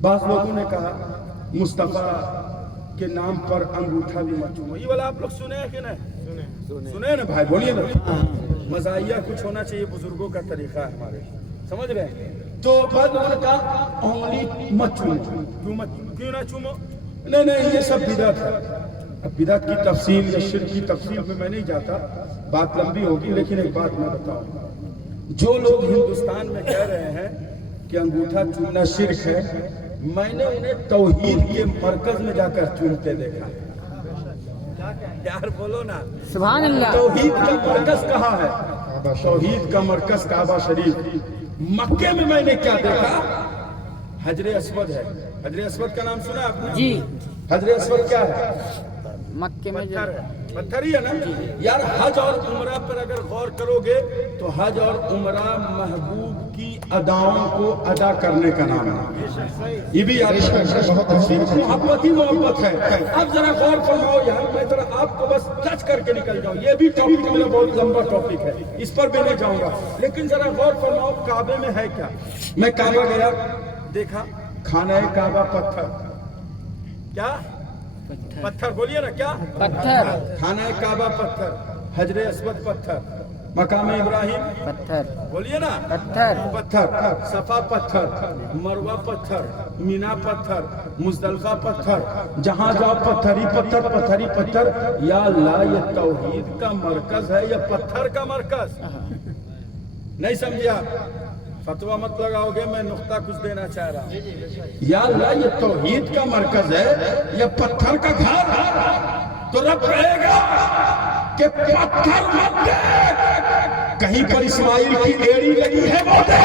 بعض لوگوں نے کہا مصطفیٰ کے نام پر انگوٹھا بھی مت چومو. یہ والا آپ لوگ سنے ہیں کہ نہیں سنے نا بھائی؟ بولیے نا. مزاحیہ کچھ ہونا چاہیے، بزرگوں کا طریقہ ہے ہمارے، سمجھ رہے ہیں؟ تو بعض لوگوں نے کہا انگلی مت چومو. کیوں نہ چومو؟ نہیں یہ سب بدعت ہے. اب بدعت کی تفصیل یا شرک کی تفصیل میں نہیں جاتا، بات لمبی ہوگی، لیکن ایک بات میں بتاؤں. جو لوگ ہندوستان میں کہہ رہے ہیں کہ انگوٹھا چومنا شرک ہے، میں نے انہیں توحید کے مرکز میں جا کر چومتے دیکھا. یار بولو نا سبحان اللہ. توحید کا مرکز کہاں ہے؟ توحید کا مرکز کعبہ شریف. مکے میں نے کیا دیکھا؟ حجر اسود ہے. حجر اسود کا نام سنا آپ نے؟ جی. حجر اسود کیا ہے؟ مکے میں پتھر ہی ہے نا. یار حج اور عمرہ پر اگر غور کرو گے تو حج اور عمرہ محبوب کی اداؤں کو ادا کرنے کا نام ہے. یہ بھی صرف محبت ہی محبت ہے. اب ذرا غور فرماؤ یار، میں ذرا آپ کو بس ٹچ کر کے نکل جاؤں. یہ بھی ٹاپک میرا بہت لمبا ٹاپک ہے، اس پر بھی نہیں جاؤں گا، لیکن ذرا غور فرماؤ کعبے میں ہے کیا. میں کعبہ گیا، دیکھا خانہ کعبہ پتھر. کیا پتھر؟ بولیے نا کیا پتھر. خانہ کعبہ پتھر، حجر اسود پتھر، مقام ابراہیم پتھر. بولیے نا پتھر. صفا پتھر، مروہ پتھر، مینا پتھر، مزدلفہ پتھر. جہاں جاؤ پتھر ہی پتھر، پتھر ہی پتھر. یا اللہ، یہ توحید کا مرکز ہے یا پتھر کا مرکز؟ نہیں سمجھا؟ فتویٰ مت لگاؤ گے، میں نقطہ کچھ دینا چاہ رہا ہوں. یا اللہ، یہ توحید کا مرکز ہے یا پتھر کا گھر؟ تو رب کہے گا کہ پتھر مت دے، کہیں پر اسماعیل کی ایڑی لگی ہے وہ دے،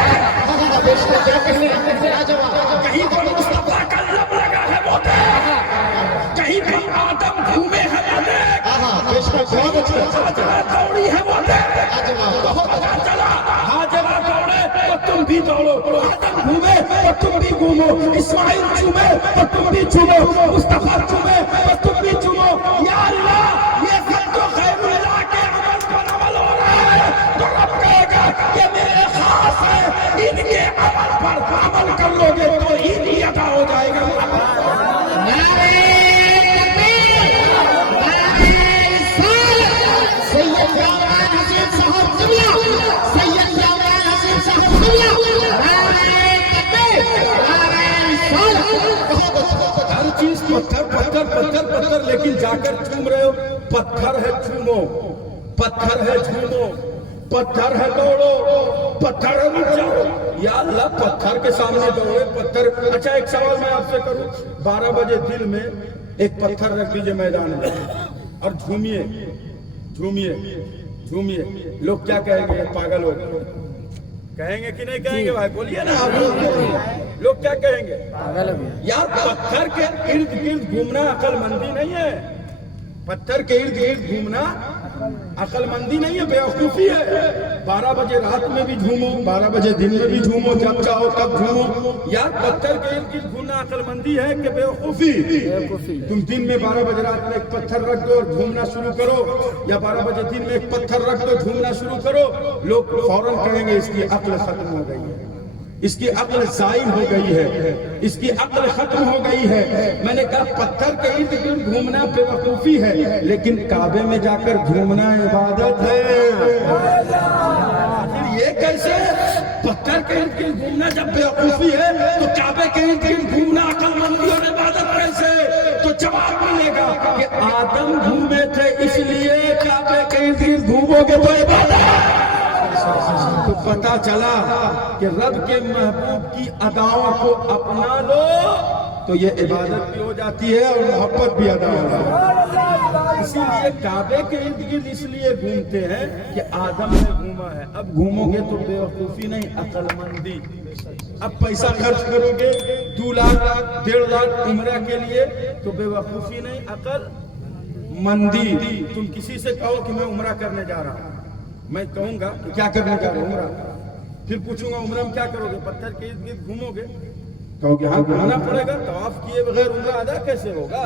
کہیں پر مصطفیٰ کا لب لگا ہے وہ دے، کہیں پر آدم گھومے ہیں وہ دے، ہاجرہ دوڑی ہے وہ دے. تو پتہ چلا ہاجرہ دوڑے تو تم بھی دوڑو، آدم گھومے تو تم بھی گھومو، اسماعیل چومے تو تم بھی چومو، مصطفیٰ چومے تو تم بھی چومو. یا اللہ، یہ سب تو خیر اللہ کے عمل پر عمل ہو رہا ہے. تو رب کہے گا یہ میرے خاص ہے، ان کے عمل پر عمل کر لو گے تو ہی ادا ہو جائے گا. ہر چیز پتھر پتھر پتھر پتھر، لیکن جا کر چوم رہے ہو. پتھر ہے چومو، پتھر ہے جھومو، پتھر ہے دوڑو، پتھر ہے رک جاؤ. یا اللہ، پتھر کے سامنے دوڑے پتھر. اچھا ایک سوال میں آپ سے کروں، 12 بجے دل میں ایک پتھر رکھ دیجئے میدان میں اور جھومیے جھومیے جھومیے. لوگ کیا کہیں گے؟ پاگل ہو گئے. کہیں گے کہ نہیں کہیں گے بھائی؟ بولیے نا آپ. لوگ کیا کہیں گے؟ یار پتھر کے ارد گرد گھومنا عقل مندی نہیں ہے. پتھر کے ارد گرد گھومنا عقل مندی نہیں ہے، بیوقوفی ہے. 12 بجے رات میں بھی جھومو، 12 بجے دن میں بھی جھومو، جب چاہو تب جھومو. یار پتھر کے ارد گرد گھومنا عقل مندی ہے کہ بیوقوفی؟ تم دن میں 12 بجے رات میں ایک پتھر رکھ دو اور گھومنا شروع کرو، یا 12 بجے دن میں ایک پتھر رکھ دو جھومنا شروع کرو، لوگ فوراً کہیں گے اس کی عقل ختم ہو گئی ہے، اس کی عقل زائل ہو گئی ہے، اس کی عقل ختم ہو گئی ہے. میں نے کہا پتھر کے ارد گرد گھومنا بے وقوفی ہے، لیکن کعبے میں جا کر گھومنا عبادت ہے. پھر یہ کیسے؟ پتھر کے ارد گرد گھومنا جب بے وقوفی ہے تو کعبے کے ارد گرد گھومنا عقل مندی اور عبادت کیسے؟ تو جواب ملے گا کہ آدم گھومے تھے اس لیے کعبے کے ارد گرد گھومو گے تو عبادت. تو پتا چلا کہ رب کے محبوب کی اداؤں کو اپنا لو تو یہ عبادت بھی ہو جاتی ہے اور محبت بھی ادا ہو جاتی ہے. اسی لیے کعبے کے ارد گرد اس لیے گھومتے ہیں کہ آدم نے گھوما ہے. اب گھومو گے تو بے وقوفی نہیں، عقل مندی. اب پیسہ خرچ کرو گے 2 لاکھ 1.5 لاکھ عمرہ کے لیے تو بے وقوفی نہیں، عقل مندی. تم کسی سے کہو کہ میں عمرہ کرنے جا رہا ہوں، میں کہوں گا کہ کیا کرنے جا رہا ہوں؟ عمرہ. پھر پوچھوں گا عمرہ میں کیا کرو گے؟ پتھر کے ارد گرد گھومو گے؟ کہو گے ہاں گھومنا پڑے گا. طواف کیے بغیر عمرہ ادا کیسے ہوگا؟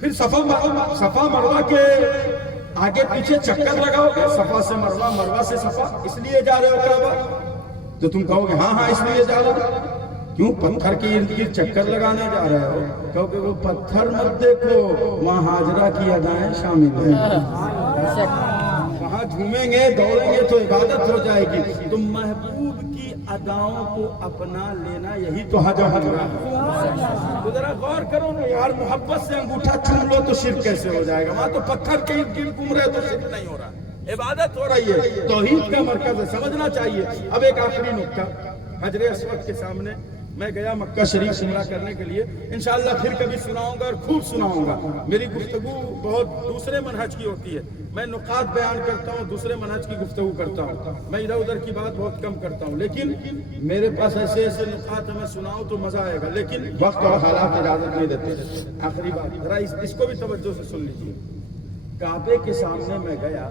پھر صفا مروہ کے آگے پیچھے چکر لگاؤ گے، صفا سے مروہ، مروہ سے صفا، اس لیے جا رہے ہو کعبہ؟ تو تم کہو گے ہاں اس لیے جا رہا ہوں. کیوں پتھر کے ارد گرد چکر لگانے جا رہے ہو؟ کیونکہ وہ پتھر مت دیکھو، وہاں ہاجرہ کی ادائیں شامل ہیں، وہاں جھومیں گے دوڑیں گے تو عبادت ہو جائے گی۔ تو محبوب کی اداؤں کو اپنا لینا یہی تو حج ہے۔ تو ذرا غور کرو نا یار، محبت سے انگوٹھا چوم لو تو شرک کیسے ہو جائے گا؟ وہاں تو پتھر کے ارد گرد گھوم رہے تو شرک نہیں ہو رہا، عبادت ہو رہی ہے، توحید کا مرکز ہے، سمجھنا چاہیے۔ اب ایک آخری نکتہ، حجر اسود کے سامنے میں گیا مکہ شریف عمرہ کرنے کے لیے، انشاءاللہ پھر کبھی سناؤں گا اور خوب سناؤں گا۔ میری گفتگو بہت دوسرے منہج کی ہوتی ہے، میں نکات بیان کرتا ہوں، دوسرے منہج کی گفتگو کرتا ہوں، میں ادھر ادھر کی بات بہت کم کرتا ہوں، لیکن میرے پاس ایسے ایسے نکات میں سناؤں تو مزہ آئے گا، لیکن وقت اور حالات اجازت نہیں دیتے۔ آخری بات ذرا اس کو بھی توجہ سے سن لیجیے۔ کعبے کے سامنے میں گیا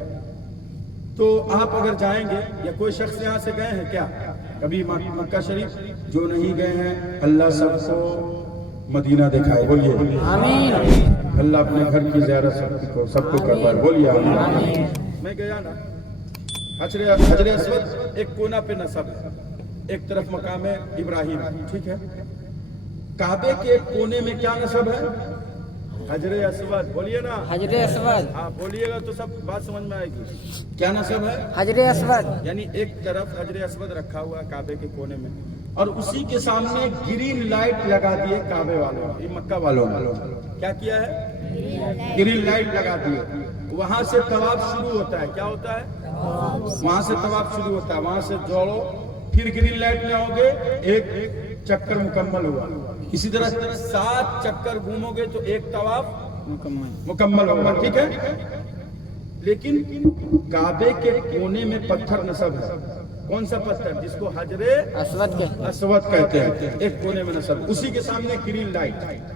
تو آپ اگر جائیں گے یا کوئی شخص یہاں سے گئے ہیں کیا کبھی مکہ شریف؟ جو نہیں گئے ہیں اللہ سب کو مدینہ دکھائے، بولیے آمین۔ اللہ اپنے گھر کی زیارت سب کو کروائے، بولیے آمین۔ میں گیا نا، حجر اسود ایک کونا پہ نصب ہے، ایک طرف مقام ابراہیم، ٹھیک ہے؟ کعبے کے ایک کونے میں کیا نصب ہے؟ حجر اسود، بولیے نا حجر اسود، ہاں بولیے گا تو سب بات سمجھ میں آئے گی۔ کیا نصب ہے؟ حجر اسود، یعنی ایک طرف حجر اسود رکھا ہوا ہے کعبے کے کونے میں، اور اسی کے سامنے گرین لائٹ لگا دیے کعبے والوں، یہ مکہ والوں نے کیا کیا ہے؟ گرین لائٹ لگا دیے۔ وہاں سے طواف شروع ہوتا ہے، کیا ہوتا ہے؟ وہاں سے طواف شروع ہوتا ہے، وہاں سے دوڑو، پھر گرین لائٹ میں آؤ گے، ایک چکر مکمل ہوا، اسی طرح 7 چکر گھومو گے تو ایک طواف مکمل ہوگا، ٹھیک ہے؟ لیکن کعبے کے کونے میں پتھر نصب ہے، کون سا پتھر؟ جس کو حجر اسود کہتے ہیں، ایک کونے میں نصب، اسی کے سامنے گرین لائٹ۔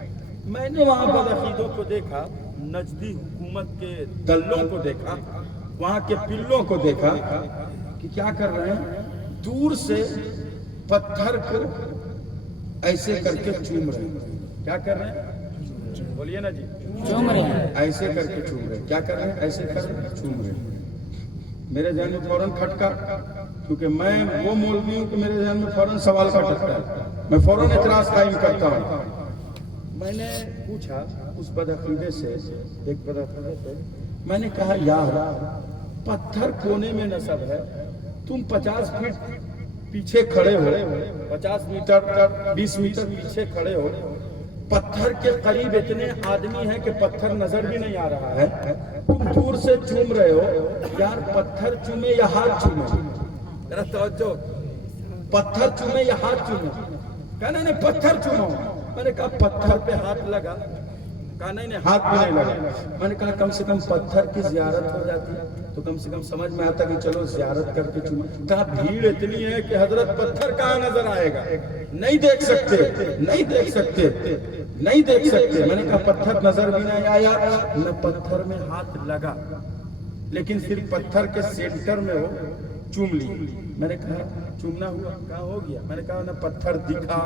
میں نے وہاں بدعقیدوں کو دیکھا، نجدی حکومت کے دلوں کو دیکھا، وہاں کے پلوں کو دیکھا کہ کیا کر رہے ہیں، دور سے پتھر کو ایسے کر کے چوم رہے ہیں۔ کیا کر رہے ہیں؟ بولیے نا جی، چوم رہے ہیں، ایسے کر کے چوم رہے ہیں۔ کیا کر رہے ہیں؟ ایسے کر کے چوم رہے ہیں۔ میرے ذہن میں فوراً کھٹکا، کیونکہ میں وہ مولوی ہوں کہ میرے ذہن میں فوراً سوال کھٹکتا ہے، میں فوراً اعتراض قائم کرتا ہوں۔ میں نے پوچھا اس بدعقیدے سے، ایک بدعقیدے سے میں نے کہا یار پتھر کونے میں نصب ہے، تم 50 فٹ پیچھے کھڑے ہو، 50 میٹر 20 میٹر پیچھے کھڑے ہو، پتھر کے قریب اتنے آدمی ہیں کہ پتھر نظر بھی نہیں آ رہا ہے، تم دور سے چوم رہے ہو، یار پتھر چومے یا ہاتھ چومے؟ ذرا توجہ، پتھر چومے یا ہاتھ چومے؟ کہنا نہیں پتھر چومو۔ میں نے کہا پتھر پہ ہاتھ لگا؟ کہا نہیں ہاتھ پہ نہیں لگا۔ میں نے کہا کم سے کم پتھر کی زیارت ہو جاتی تو کم سے کم سمجھ میں آتا کہ چلو زیارت کر کے چومیں۔ کہا بھیڑ اتنی ہے کہ حضرت پتھر کہاں نظر آئے گا، نہیں دیکھ سکتے، نہیں دیکھ سکتے، نہیں دیکھ سکتے۔ میں نے کہا پتھر نظر بھی نہیں آیا، نہ پتھر میں ہاتھ لگا، لیکن پھر پتھر کے سینٹر میں وہ چوم لی۔ میں نے کہا چومنا ہوا؟ کہا ہو گیا۔ میں نے کہا نہ پتھر دکھا،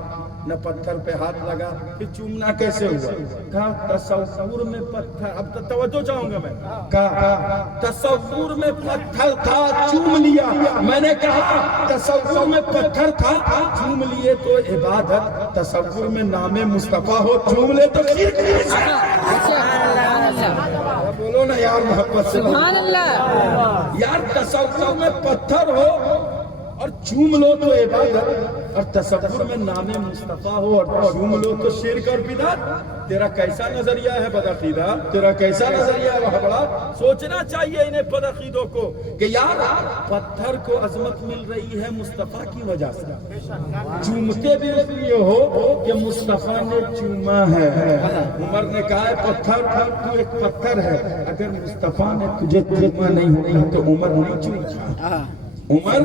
نہ پتھر پہ ہاتھ لگا، پھر چومنا کیسے ہوا؟ کہا تصور میں پتھر، اب توجہ چاہوں گا میں، کہا تصور میں پتھر تھا چوم لیا۔ میں نے کہا تصور میں پتھر تھا چوم لیے تو عبادت، تصور میں نام مصطفیٰ ہو چوم لے تو شرک نہیں۔ بولو نا یار محبت سے، سبحان اللہ۔ یار تصور میں پتھر ہو اور چوم لو تو عبادت، اور تصور میں نام مصطفیٰ ہو اور چوم لو تو شرک اور بدعت۔ تیرا کیسا نظریہ ہے بدعقیدہ؟ تیرا کیسا نظریہ ہے وہابڑا؟ سوچنا چاہیے انہیں بدعقیدوں کو کہ یار پتھر کو عظمت مل رہی ہے مصطفیٰ کی وجہ سے، چومتے بھی اس لیے ہو کہ مصطفیٰ نے چوما ہے۔ عمر نے کہا ہے پتھر تو ایک پتھر ہے، اگر مصطفیٰ نے تجھے چوما نہیں ہوتا تو عمر نہیں چومتا، عمر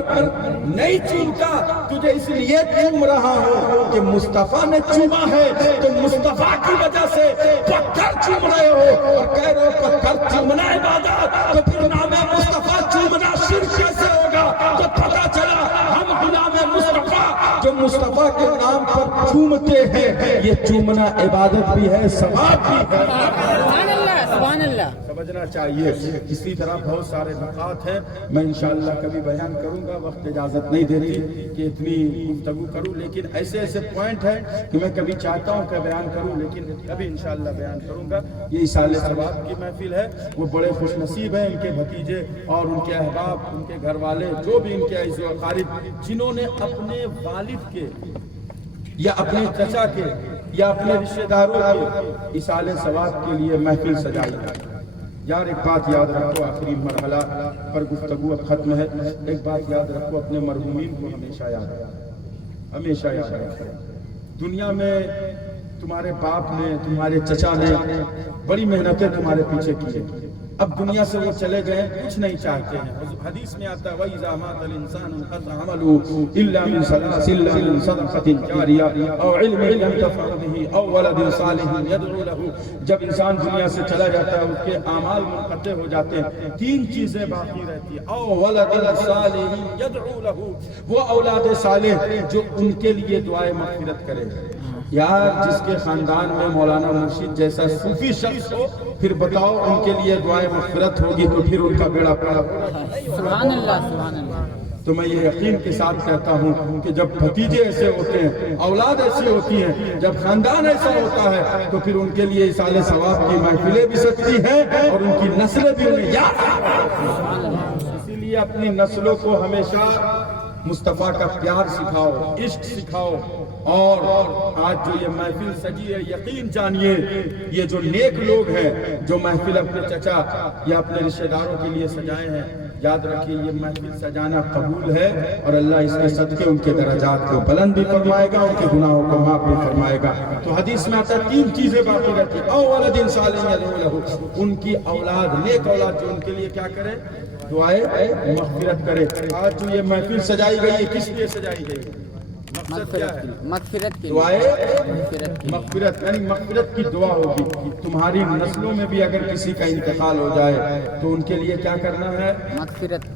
نہیں چومتا، تجھے اس لیے چوم رہا ہوں کہ مصطفیٰ نے چوما ہے، تو مصطفیٰ کی وجہ سے پتھر چوم رہے ہو اور کہہ رہے ہو پتھر چومنا عبادت، تو پھر نام مصطفیٰ چومنا شرک کیسے ہوگا؟ تو پتہ چلا ہم غلام مصطفیٰ جو مصطفیٰ کے نام پر چومتے ہیں، یہ چومنا عبادت بھی ہے، ثواب بھی ہے۔ سبحان اللہ، سبحان اللہ. سمجھنا چاہیے. اسی طرح بہت سارے نکات ہیں، میں انشاءاللہ کبھی بیان کروں گا، وقت اجازت نہیں دے رہی کہ اتنی گفتگو کروں، لیکن ایسے ایسے پوائنٹ ہیں کہ میں کبھی چاہتا ہوں کہ بیان کروں، لیکن کبھی انشاءاللہ بیان کروں گا. یہ ایصال ثواب کی محفل ہے، وہ بڑے خوش نصیب ہیں ان کے بھتیجے اور ان کے احباب، ان کے گھر والے، جو بھی ان کے عزیز و اقارب، جنہوں نے اپنے والد کے یا اپنے چچا کے یا اپنے رشتہ داروں کے ایصال ثواب کے لیے محفل سجائی. یار ایک بات یاد رکھو، آخری مرحلہ پر گفتگو اب ختم ہے. ایک بات یاد رکھو، اپنے مرحومین کو ہمیشہ یاد رکھو، ہمیشہ یاد رکھو. دنیا میں تمہارے باپ نے، تمہارے چچا نے بڑی محنتیں تمہارے پیچھے کی. اب دنیا سے وہ چلے گئے، کچھ نہیں چاہتے ہیں. حدیث میں آتا ہے وَإِذَا مَاتَ الْإِنسَانُ انْقَطَعَ عَمَلُهُ إِلَّا مِنْ ثَلَاثٍ إِلَّا مِنْ صَدَقَةٍ جَارِيَةٍ أَوْ عِلْمٍ يُنْتَفَعُ بِهِ أَوْ وَلَدٍ صَالِحٍ يَدْعُو لَهُ. جب انسان دنیا سے چلا جاتا ہے، اس کے اعمال منقطع ہو جاتے ہیں، تین چیزیں باقی رہتی ہیں. أَوْ وَلَدٍ صَالِحٍ يَدْعُو لَهُ، وہ اولاد صالح جو ان کے لیے دعائے مغفرت کرے. یار جس کے خاندان میں مولانا مرشد جیسا صوفی شخص ہو، پھر بتاؤ ان کے لیے دعائے مغفرت ہوگی تو پھر ان کا بیڑا پڑا. سبحان اللہ، سبحان اللہ. تو میں یہ یقین کے ساتھ کہتا ہوں کہ جب بھتیجے ایسے ہوتے ہیں، اولاد ایسی ہوتی ہیں، جب خاندان ایسا ہوتا ہے، تو پھر ان کے لیے ایصال ثواب کی محفلیں بھی سجتی ہیں اور ان کی نسلیں بھی انہیں یاد. اسی لیے اپنی نسلوں کو ہمیشہ مصطفیٰ کا پیار سکھاؤ، عشق سکھاؤ. اور آج جو یہ محفل سجی ہے، یقین جانیے یہ جو نیک لوگ ہیں جو محفل اپنے چچا یا اپنے رشتہ داروں کے لیے سجائے ہیں، یاد رکھیے یہ محفل سجانا قبول ہے اور اللہ اس کے صدقے ان کے درجات کو بلند بھی فرمائے گا، ان کے گناہوں کو معاف بھی فرمائے گا. تو حدیث میں آتا ہے تین چیزیں باقی رہتی ہیں. او ولد صالح یدعو لہ، ان کی اولاد، نیک اولاد جو ان کے لیے کیا کرے، دعائے مغفرت کرے. آج جو یہ محفل سجائی گئی ہے، کس لیے سجائی گئی؟ مغفرت کی دعائے مغفرت، یعنی مغفرت کی دعا ہوگی. تمہاری نسلوں میں بھی اگر کسی کا انتقال ہو جائے تو ان کے لیے کیا کرنا ہے؟ مغفرت،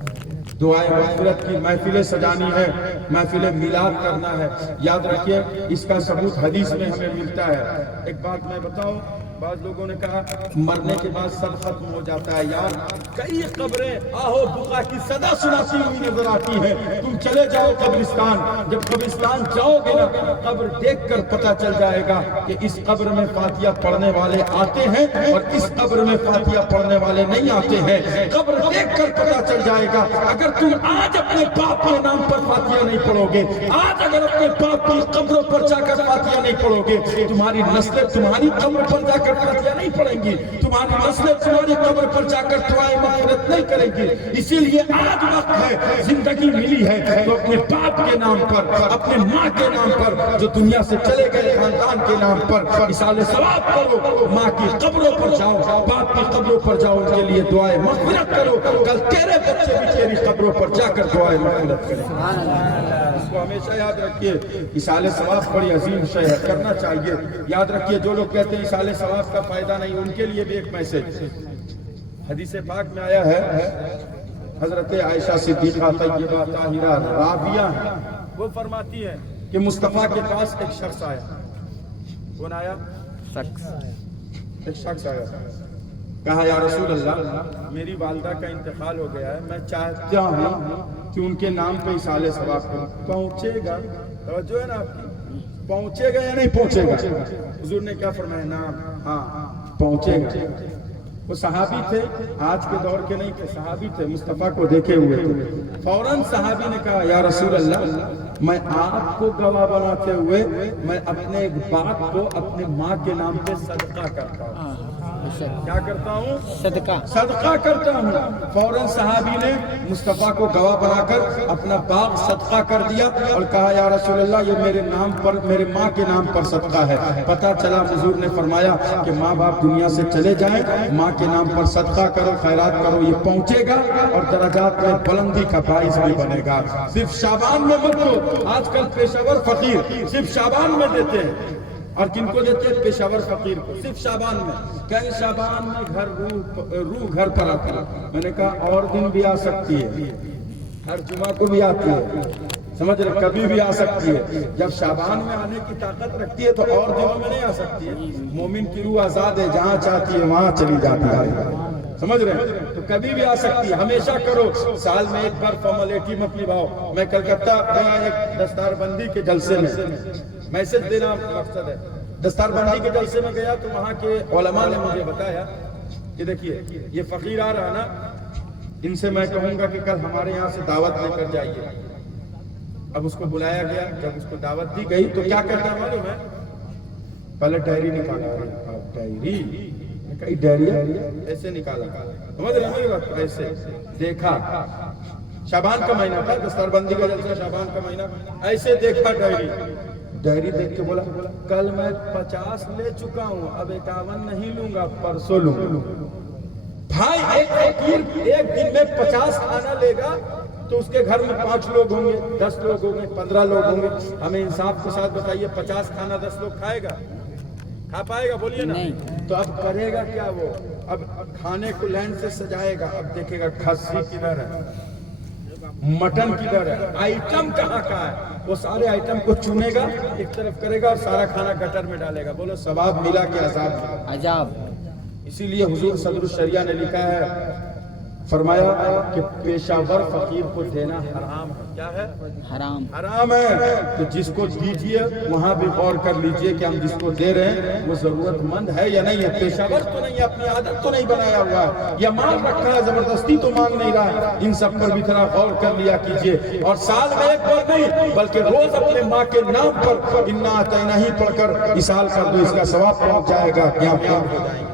دعائے مغفرت کی محفلیں سجانی ہے، محفل میلاد کرنا ہے. یاد رکھیے اس کا ثبوت حدیث میں ہمیں ملتا ہے. ایک بات میں بتاؤں، بعض لوگوں نے کہا مرنے کے بعد سب ختم ہو جاتا ہے. یار کئی قبریں آہو بکا کی صدا سناتی ہوئی نظر آتی ہیں. تم چلے جاؤ قبرستان، جب قبرستان جاؤ گے نا، قبر دیکھ کر پتہ چل جائے گا کہ اس قبر میں فاتحہ پڑھنے والے آتے ہیں اور اس قبر میں فاتحہ پڑھنے والے نہیں آتے ہیں. قبر دیکھ کر پتہ چل جائے گا. اگر تم آج اپنے باپ کے نام پر فاتحہ نہیں پڑھو گے، آج اگر اپنے باپ کی قبروں پر جا کر فاتحہ نہیں پڑھو گے، تمہاری نسلیں تمہاری قبر پر جا کر فاتحہ نہیں پڑھیں گی، تمہاری نسلیں تمہاری قبر پر جا کر دعائے مغفرت نہیں کریں گی. اسی لیے آج وقت ہے، زندگی ملی ہے تو اپنے باپ کے نام پر، اپنے ماں کے نام پر، جو دنیا سے چلے گئے خاندان کے نام پر ایصال ثواب کرو. ماں کی قبروں پر جاؤ، باپ کی قبروں پر جاؤ، ان کے لیے دعائے مغفرت کرو. کل تیرے بچے بھی تیری قبروں پر جا کر دعائے مغفرت کریں. اس کو ہمیشہ یاد رکھیے، ایصال ثواب بڑی عظیم شے ہے، کرنا چاہیے. یاد رکھیے جو لوگ کہتے ہیں ایصال ثواب کا فائدہ نہیں، ان کے لیے بھی ایک میسج حدیث پاک میں آیا ہے. حضرت عائشہ صدیقہ طیبہ طاہرہ رابیہ ہیں، وہ فرماتی ہیں کہ مصطفیٰ کے پاس ایک شخص آیا. کون آیا؟ ایک شخص آیا. کہا یا رسول اللہ، میری والدہ کا انتقال ہو گیا ہے، میں چاہتا ہوں کہ ان کے نام پہ ایصال ثواب کروں. پہنچے گا؟ توجہ ہے نا آپ کی، پہنچے گا یا نہیں پہنچے گا؟ حضور نے کیا فرمایا؟ نام، ہاں پہنچے گا. وہ صحابی تھے، آج کے دور کے نہیں تھے، صحابی تھے، مصطفیٰ کو دیکھے ہوئے تھے. فوراً صحابی نے کہا یا رسول اللہ، میں آپ کو گواہ بناتے ہوئے میں اپنے باپ کو اپنے ماں کے نام پہ صدقہ کرتا ہوں. کیا کرتا ہوں؟ صدقہ کرتا ہوں. فوراً صحابی نے مصطفیٰ کو گواہ بنا کر اپنا باپ صدقہ کر دیا اور کہا یا رسول اللہ، یہ میرے نام پر، میرے ماں کے نام پر صدقہ ہے. پتہ چلا حضور نے فرمایا کہ ماں باپ دنیا سے چلے جائیں، ماں کے نام پر صدقہ کرو، خیرات کرو، یہ پہنچے گا اور درجات میں بلندی کا باعث بھی بنے گا. صرف شعبان میں مت دو. آج کل پیشاور فقیر صرف شعبان میں دیتے ہیں، اور کن کو دیتے ہیں؟ پیشاور فقیر کو. صرف شعبان میں. کہیں شعبان میں روح گھر پر آتی ہے. میں نے کہا اور دن بھی آ سکتی ہے، ہر جمعہ کو بھی آتی ہے. سمجھ رہے؟ کبھی بھی آ سکتی ہے. جب شعبان میں آنے کی طاقت رکھتی ہے تو اور دنوں میں نہیں آ سکتی ہے. مومن کی روح آزاد ہے، جہاں چاہتی ہے وہاں چلی جاتی ہے. سمجھ رہے ہیں؟ تو کبھی بھی آ سکتی ہے. ہمیشہ کرو، سال میں ایک بار فارمیلٹی مت نبھاؤ. میں کلکتہ گیا ایک دستار بندی کے جلسے میں، میسج دینا مقصد ہے. دستار بندی کے جلسے میں گیا تو وہاں کے علماء نے مجھے بتایا کہ دیکھیے یہ فقیر آ رہا نا، ان سے میں کہوں گا کہ کل ہمارے یہاں سے دعوت لے کر جائیے. اب اس کو بلایا گیا، جب اس کو دعوت دی گئی تو کیا کرتا ہے معلوم ہے؟ پہلے ڈائری نکالا. ڈائری ایسے نکالا، سمجھ رہے ہیں؟ ایسے دیکھا، شعبان کا مہینہ تھا، دستار بندی کا جلسہ شعبان کا مہینہ. ایسے دیکھا ڈائری دیکھ کے بولا کل میں 50 لے چکا ہوں، اب 51 نہیں لوں گا، پرسوں لوں گا. بھائی ایک فقیر ایک دن میں 50 کھانا لے گا تو اس کے گھر میں 5 لوگ ہوں گے، 10 لوگ ہوں گے، 15 لوگ ہوں گے. ہمیں انصاف کے ساتھ بتائیے 50 کھانا 10 لوگ کھائے گا؟ کھا پائے گا؟ بولیے نا. تو اب کرے گا کیا وہ؟ اب کھانے کو لائن سے سجائے گا. اب دیکھے گا کھسی کدھر ہے، مٹن کدھر ہے، آئٹم کہاں کا ہے. وہ سارے آئٹم کو چنے گا، ایک طرف کرے گا اور سارا کھانا گٹر میں ڈالے گا. بولو ثواب ملا کہ عذاب ملا؟ عذاب. اسی لیے حضور صدر الشریعہ نے لکھا ہے، فرمایا کہ پیشہ ور فقیر کو دینا حرام ہے. کیا ہے؟ حرام. حرام ہے. تو جس کو دیجئے وہاں بھی غور کر لیجئے کہ ہم جس کو دے رہے ہیں وہ ضرورت مند ہے یا نہیں ہے. پیشہ ور تو نہیں ہے، اپنی عادت تو نہیں بنایا ہوا ہے، یا مانگ رکھا ہے، زبردستی تو مانگ نہیں رہا ہے. ان سب پر بھی تھوڑا غور کر لیا کیجئے. اور سال میں ایک بار نہیں بلکہ روز اپنے ماں کے نام پر انا اعطینہ ہی پڑھ کر اصال کر دو، اس کا ثواب پہنچ جائے گا، کامیاب ہو جائیں گے.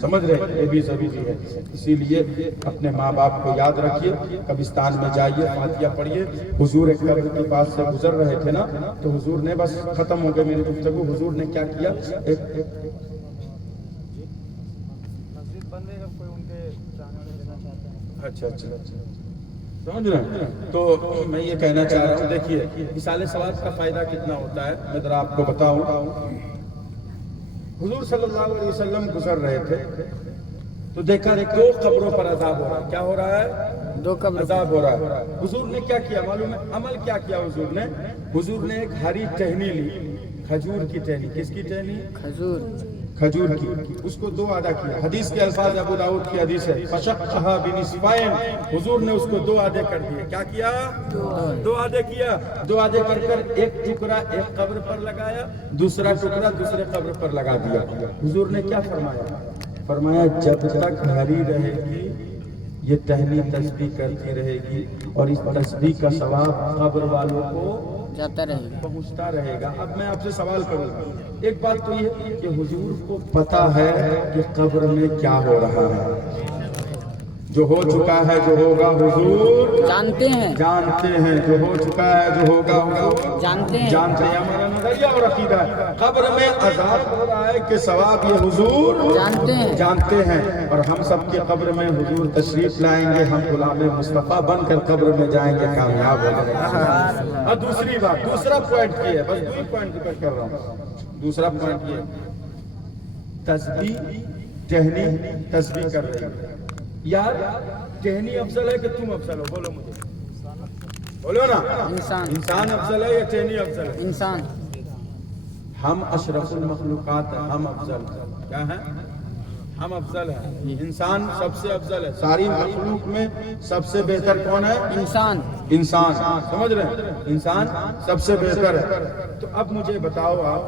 سمجھ رہے ہیں؟ یہ بھی ضروری ہے. اسی لیے اپنے ماں باپ کو یاد رکھیے. قبرستان میں جائیے، فاتحہ پڑھیے. حضور ایک قبر کے پاس سے گزر رہے تھے نا، تو حضور نے، بس ختم ہو گئے میری گفتگو، حضور نے کیا کیا، اچھا سمجھ رہے ہیں؟ تو میں یہ کہنا چاہ رہا ہوں، دیکھیے اصال ثواب کا فائدہ کتنا ہوتا ہے میں ذرا آپ کو بتاؤں. حضور صلی اللہ علیہ وسلم گزر رہے تھے تو دیکھا 2 قبروں پر عذاب ہو رہا ہے. کیا ہو رہا ہے؟ 2 قبر عذاب ہو رہا ہے. حضور نے کیا کیا معلوم ہے؟ عمل کیا کیا حضور نے؟ حضور نے ایک ہری ٹہنی لی، کھجور کی ٹہنی. کس کی ٹہنی؟ کھجور کی. اس کو 2 آدھا کیا. حدیث کے الفاظ ابو داؤد کی حدیث ہے، فشقھا بنصفین. حضور نے اس کو 2 آدھے کر دیے. کیا کیا؟ 2 آدھے کیا. 2 آدھے کر ایک ٹکڑا ایک قبر پر لگایا، دوسرا ٹکڑا دوسرے قبر پر لگا دیا. حضور نے کیا فرمایا؟ فرمایا جب تک ہری رہے گی یہ ٹہنی تسبیح کرتی رہے گی اور اس تسبیح کا ثواب قبر والوں کو جاتا رہے گا، پہنچتا رہے گا. اب میں آپ سے سوال کروں گا، ایک بات تو یہ کہ حضور کو پتا ہے کہ قبر میں کیا ہو رہا ہے. جو ہو چکا ہے، جو ہوگا حضور جانتے ہیں. جو ہو چکا ہے، جو ہوگا حضور جانتے ہیں. ہمارا نظریہ اور عقیدہ ہے. قبر میں عذاب ہو رہا ہے کہ ثواب یہ حضور جانتے ہیں. اور ہم سب کے قبر میں حضور تشریف لائیں گے، ہم غلام مصطفیٰ بن کر قبر میں جائیں گے، کامیاب ہو جائیں گے. اور دوسری بات، دوسرا پوائنٹ یہ ہے، بس 2 پوائنٹ ذکر کر رہا ہوں. دوسرا پوائنٹ یہ تسبیح ٹہنی تسبیح کر رہی ہے. یار ٹہنی افضل ہے کہ تم افضل ہو؟ بولو مجھے، بولو نا. انسان افضل ہے یا ٹہنی افضل ہے؟ انسان. ہم اشرف المخلوقات ہیں، ہم افضل کیا ہیں؟ ہم افضل ہیں. انسان سب سے افضل ہے. ساری مخلوق میں سب سے بہتر کون ہے؟ انسان. سمجھ رہے ہیں؟ انسان سب سے بہتر ہے. تو اب مجھے بتاؤ آپ،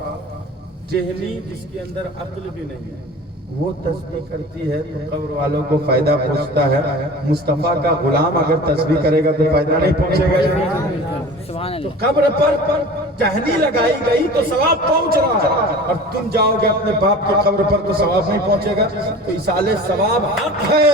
ٹہنی جس کے اندر عقل بھی نہیں ہے وہ تسبیح کرتی ہے تو قبر والوں کو فائدہ پہنچتا ہے. مصطفیٰ کا غلام اگر تسبیح کرے گا تو فائدہ نہیں پہنچے گا. تو قبر پر ٹہنی لگائی گئی تو ثواب پہنچ رہا ہے، اور تم جاؤ گے اپنے باپ کے قبر پر تو ثواب نہیں پہنچے گا. تو اصال ثواب حق ہے،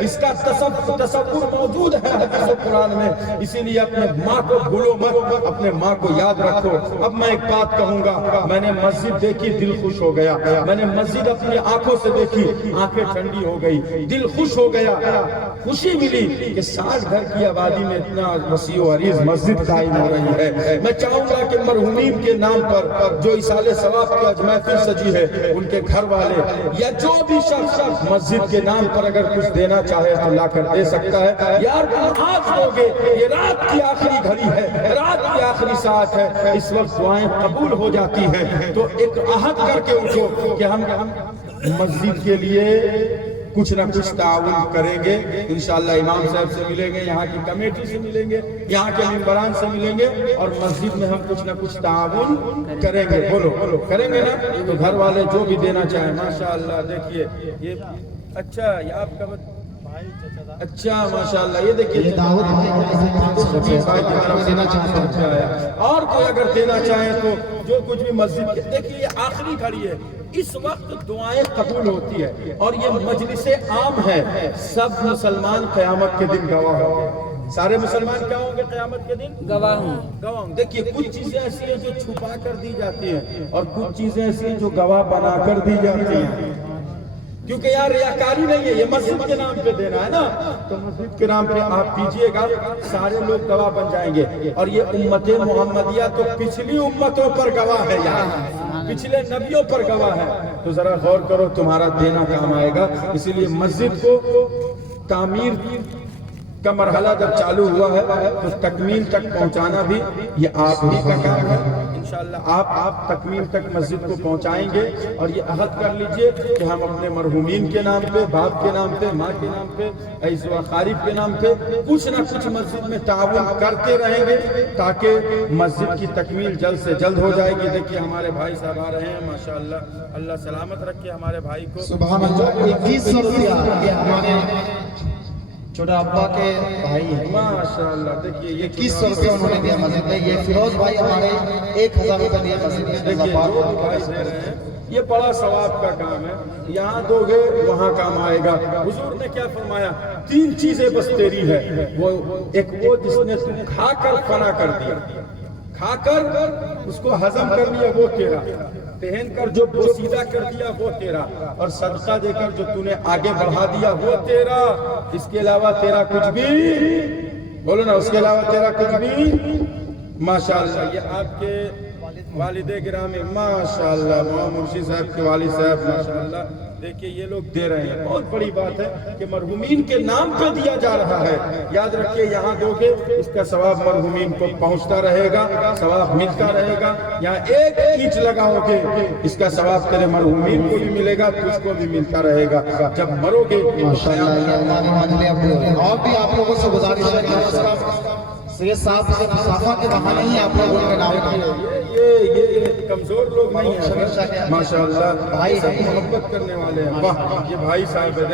اس کا تصور موجود ہے حدیث و قرآن میں. اسی لیے اپنے ماں کو بھولو مت، اپنے ماں کو یاد رکھو. اب میں ایک بات کہوں گا، میں نے مسجد دیکھی دل خوش ہو گیا. میں نے مسجد اپنی آنکھوں سے دیکھی، آنکھیں ٹھنڈی ہو گئی، دل خوش ہو گیا. خوشی ملی کہ 60 گھر کی آبادی میں اتنا وسیع و عریض مسجد قائم ہو رہی ہے. میں چاہوں گا کہ کہ مرحومین کے نام پر جو ایصال ثواب کی آج محفل سجی ہے ان کے گھر والے یا جو بھی شخص مسجد کے نام پر اگر کچھ دینا چاہے تو لا کر دے سکتا ہے. یار تم آج دو گے, یہ رات کی آخری گھڑی ہے, رات کی آخری ساعت ہے, اس وقت دعائیں قبول ہو جاتی ہیں. تو ایک عہد کر کے اٹھو کہ ہم مسجد کے لیے کچھ نہ کچھ تعاون کریں گے. انشاءاللہ امام صاحب سے ملیں گے, یہاں کی کمیٹی سے ملیں گے, یہاں کے ممبران سے ملیں گے, اور مسجد میں ہم کچھ نہ کچھ تعاون کریں گے. بولو کریں گے نا؟ تو گھر والے جو بھی دینا چاہیں. ماشاءاللہ دیکھیے یہ اچھا, یہ آپ کا اچھا ماشاءاللہ, یہ دیکھیے اور کوئی اگر دینا چاہیں تو جو کچھ بھی مسجد کے, دیکھیے یہ آخری گھڑی ہے, اس وقت دعائیں قبول ہوتی ہے, اور یہ مجلس عام ہے. سب مسلمان قیامت کے دن گواہ ہوں گے. سارے مسلمان کیا ہوں گے قیامت کے دن؟ گواہ ہوں. دیکھیے کچھ چیزیں ایسی ہیں جو چھپا کر دی جاتی ہیں, اور کچھ چیزیں ایسی ہیں جو گواہ بنا کر دی جاتی ہیں. کیونکہ یار ریاکاری نہیں ہے, یہ مسجد کے نام پہ دینا ہے نا, تو مسجد کے نام پہ آپ دیجئے گا, سارے لوگ گواہ بن جائیں گے. اور یہ امت محمدیہ تو پچھلی امتوں پر گواہ ہے, یار پچھلے نبیوں پر گواہ ہے. تو ذرا غور کرو, تمہارا دینا کام آئے گا. اسی لیے مسجد کو تعمیر کا مرحلہ جب چالو ہوا ہے تو تکمیل تک پہنچانا بھی یہ آپ ہی کا کام ہے. انشاءاللہ آپ تکمیل تک مسجد کو پہنچائیں گے. اور یہ عہد کر لیجئے کہ ہم اپنے مرحومین کے نام پہ, باپ کے نام پہ, ماں کے نام پہ, عیز و اقارب کے نام پہ کچھ نہ کچھ مسجد میں تعاون کرتے رہیں گے, تاکہ مسجد کی تکمیل جلد سے جلد ہو جائے گی. دیکھیے ہمارے بھائی صاحب آ رہے ہیں, ماشاءاللہ, اللہ سلامت رکھے ہمارے بھائی کو. سبحان اللہ. 2100 روپیہ یہ ہمارے چھوٹا ابا کے بھائی ہیں, ماشاءاللہ. دیکھیے یہ 2100 روپیہ انہوں نے دیا مسجد میں. یہ فیروز بھائی ہمارے 1000 روپیہ دیا مسجد میں. دیکھیے جو بھائی دے رہے ہیں یہ بڑا ثواب کا کام ہے. یہاں دو گے وہاں کام آئے گا. حضور نے کیا فرمایا؟ 3 چیزیں بس تیری ہے. وہ ایک وہ جس نے تم کھا کر فنا کر دیا, کھا کر اس کو ہضم کر لیا وہ تیرا, پہن کر جو بوسیدہ کر دیا وہ تیرا, اور صدقہ دے کر جو تو نے آگے بڑھا دیا وہ تیرا. اس کے علاوہ تیرا کچھ بھی, بولو نا, اس کے علاوہ تیرا کچھ بھی. ماشاءاللہ یہ آپ کے والد گرامی, ماشاءاللہ محمد مرشد صاحب کے والد صاحب, ماشاءاللہ. دیکھیے یہ لوگ دے رہے ہیں, بہت بڑی بات ہے کہ مرحومین کے نام پہ دیا جا رہا ہے. یاد رکھیے یہاں دو گے اس کا ثواب مرحومین کو پہنچتا رہے گا, ثواب ملتا رہے گا. یہاں ایک اینٹ لگاؤ گے اس کا ثواب تیرے مرحومین کو بھی ملے گا, تجھ کو بھی ملتا رہے گا. جب مرو گے اور بھی آپ لوگوں سے گزارش ہے کہ سید صاحب سے مسافہ کے بہانے ہی آپ لوگوں کا نام یہ کمزور لوگ نہیں ہیں, ماشاءاللہ بھائی محبت کرنے والے ہیں. واہ, یہ بھائی صاحب ہے.